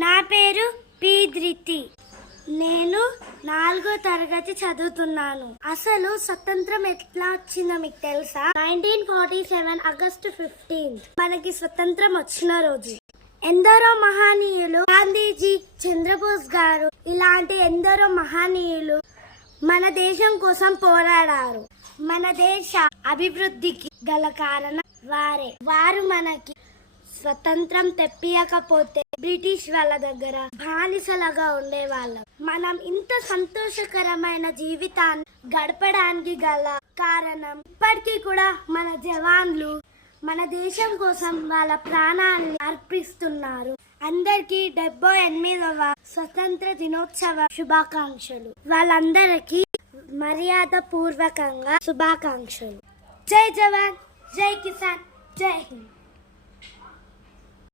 నా పేరు పి ధృతి. నేను 4వ తరగతి చదువుతున్నాను. అసలు స్వతంత్రం ఎట్లా వచ్చిందో మీకు తెలుసా? 1947 ఆగస్టు 15 మనకి స్వతంత్రం వచ్చిన రోజు. ఎందరో మహనీయులు, గాంధీజీ, చంద్రబోస్ గారు, ఇలాంటి ఎందరో మహనీయులు మన దేశం కోసం పోరాడారు. మన దేశ అభివృద్ధికి గల కారణం వారే. వారు మనకి స్వతంత్రం తెప్పియకపోతే బ్రిటిష్ వాళ్ళ దగ్గర బానిసలుగా ఉండేవాళ్ళం. మనం ఇంత సంతోషకరమైన జీవితాన్ని గడపడానికి గల కారణం ఇప్పటికీ కూడా మన జవాన్లు మన దేశం కోసం వాళ్ళ ప్రాణాన్ని అర్పిస్తున్నారు. అందరికీ 78వ స్వతంత్ర దినోత్సవ శుభాకాంక్షలు. వాళ్ళందరికీ మర్యాద పూర్వకంగా శుభాకాంక్షలు. జై జవాన్, జై కిసాన్, జై హింద్.